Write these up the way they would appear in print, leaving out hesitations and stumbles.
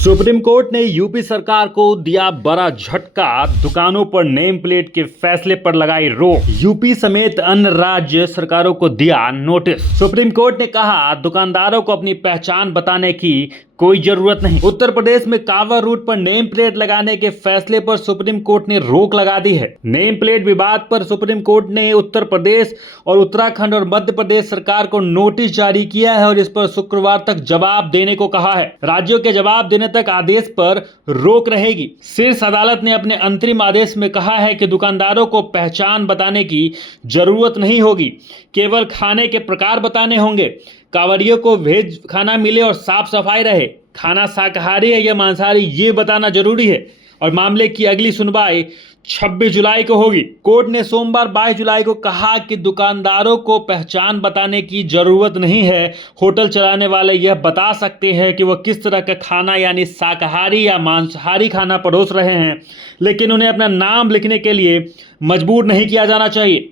Supreme court ने UP सरकार को दिया बड़ा झटका। दुकानों पर नेम प्लेट के फैसले पर लगाई रोक। यूपी समेत अन्य राज्य सरकारों को दिया नोटिस। सुप्रीम कोर्ट ने कहा दुकानदारों को अपनी पहचान बताने की कोई जरूरत नहीं। उत्तर प्रदेश में कांवर रूट पर नेम प्लेट लगाने के फैसले पर सुप्रीम कोर्ट ने रोक लगा दी है। नेम प्लेट विवाद पर सुप्रीम कोर्ट ने उत्तर प्रदेश और उत्तराखंड और मध्य प्रदेश सरकार को नोटिस जारी किया है और इस पर शुक्रवार तक जवाब देने को कहा है। राज्यों के जवाब देने तक आदेश पर रोक रहेगी। शीर्ष अदालत ने अपने अंतरिम आदेश में कहा है कि दुकानदारों को पहचान बताने की जरूरत नहीं होगी, केवल खाने के प्रकार बताने होंगे। कांवरियों को वेज खाना मिले और साफ सफाई रहे। खाना शाकाहारी है या मांसाहारी ये बताना जरूरी है और मामले की अगली सुनवाई 26 जुलाई को होगी। कोर्ट ने सोमवार 22 जुलाई को कहा कि दुकानदारों को पहचान बताने की जरूरत नहीं है। होटल चलाने वाले यह बता सकते हैं कि वह किस तरह का खाना यानी शाकाहारी या मांसाहारी खाना परोस रहे हैं, लेकिन उन्हें अपना नाम लिखने के लिए मजबूर नहीं किया जाना चाहिए।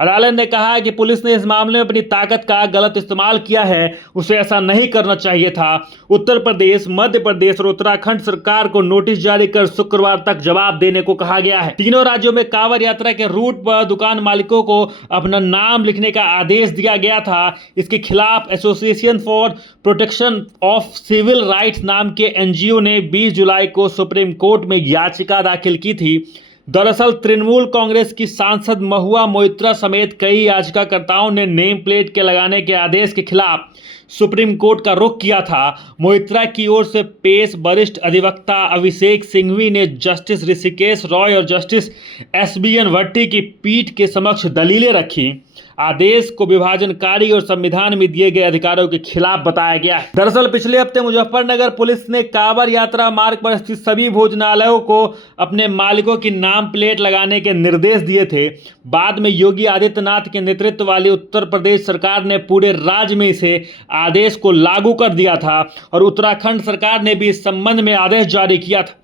अदालत ने कहा कि पुलिस ने इस मामले में अपनी ताकत का गलत इस्तेमाल किया है, उसे ऐसा नहीं करना चाहिए था। उत्तर प्रदेश, मध्य प्रदेश और उत्तराखंड सरकार को नोटिस जारी कर शुक्रवार तक जवाब देने को कहा गया है। तीनों राज्यों में कांवड़ यात्रा के रूट पर दुकान मालिकों को अपना नाम लिखने का आदेश दिया गया था। इसके खिलाफ Association for Protection of Civil Rights नाम के एनजीओ ने 20 जुलाई को सुप्रीम कोर्ट में याचिका दाखिल की थी। दरअसल तृणमूल कांग्रेस की सांसद महुआ मोइत्रा समेत कई याचिकाकर्ताओं ने नेम प्लेट के लगाने के आदेश के खिलाफ सुप्रीम कोर्ट का रुख किया था। मोइत्रा की ओर से पेश वरिष्ठ अधिवक्ता अभिषेक सिंघवी ने जस्टिस ऋषिकेश रॉय और जस्टिस एसबीएन भट्टी की पीठ के समक्ष दलीलें रखी। आदेश को विभाजनकारी और संविधान में दिए गए अधिकारों के खिलाफ बताया गया है। दरअसल पिछले हफ्ते मुजफ्फरनगर पुलिस ने कांवड़ यात्रा मार्ग पर स्थित सभी भोजनालयों को अपने मालिकों की नाम प्लेट लगाने के निर्देश दिए थे। बाद में योगी आदित्यनाथ के नेतृत्व वाली उत्तर प्रदेश सरकार ने पूरे राज्य में इसे आदेश को लागू कर दिया था और उत्तराखंड सरकार ने भी इस संबंध में आदेश जारी किया था।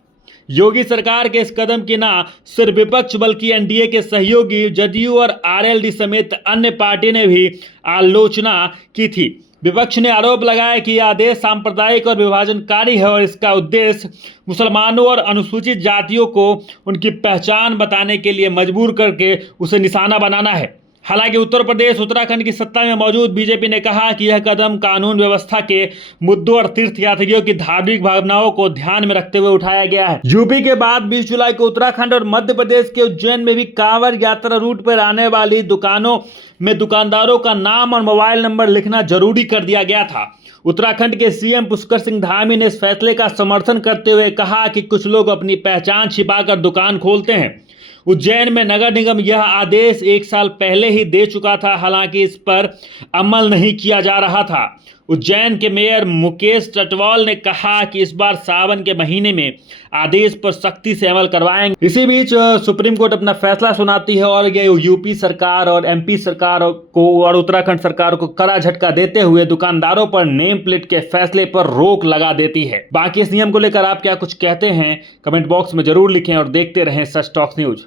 योगी सरकार के इस कदम की न सिर्फ विपक्ष बल्कि एनडीए के सहयोगी जदयू और आरएलडी समेत अन्य पार्टी ने भी आलोचना की थी। विपक्ष ने आरोप लगाया कि यह आदेश सांप्रदायिक और विभाजनकारी है और इसका उद्देश्य मुसलमानों और अनुसूचित जातियों को उनकी पहचान बताने के लिए मजबूर करके उसे निशाना बनाना है। हालांकि उत्तर प्रदेश उत्तराखंड की सत्ता में मौजूद बीजेपी ने कहा कि यह कदम कानून व्यवस्था के मुद्दों और तीर्थयात्रियों की धार्मिक भावनाओं को ध्यान में रखते हुए उठाया गया है। यूपी के बाद 20 जुलाई को उत्तराखंड और मध्य प्रदेश के उज्जैन में भी कांवड़ यात्रा रूट पर आने वाली दुकानों में दुकानदारों का नाम और मोबाइल नंबर लिखना जरूरी कर दिया गया था। उत्तराखंड के सीएम पुष्कर सिंह धामी ने इस फैसले का समर्थन करते हुए कहा कि कुछ लोग अपनी पहचान छिपाकर दुकान खोलते हैं। उज्जैन में नगर निगम यह आदेश 1 साल पहले ही दे चुका था, हालांकि इस पर अमल नहीं किया जा रहा था। उज्जैन के मेयर मुकेश टटवाल ने कहा कि इस बार सावन के महीने में आदेश पर सख्ती से अमल करवाएंगे। इसी बीच सुप्रीम कोर्ट अपना फैसला सुनाती है और ये यूपी सरकार और एमपी सरकार को और उत्तराखंड सरकार को कड़ा झटका देते हुए दुकानदारों पर नेम प्लेट के फैसले पर रोक लगा देती है। बाकी इस नियम को लेकर आप क्या कुछ कहते हैं कमेंट बॉक्स में जरूर लिखें और देखते रहें सच टॉक्स न्यूज।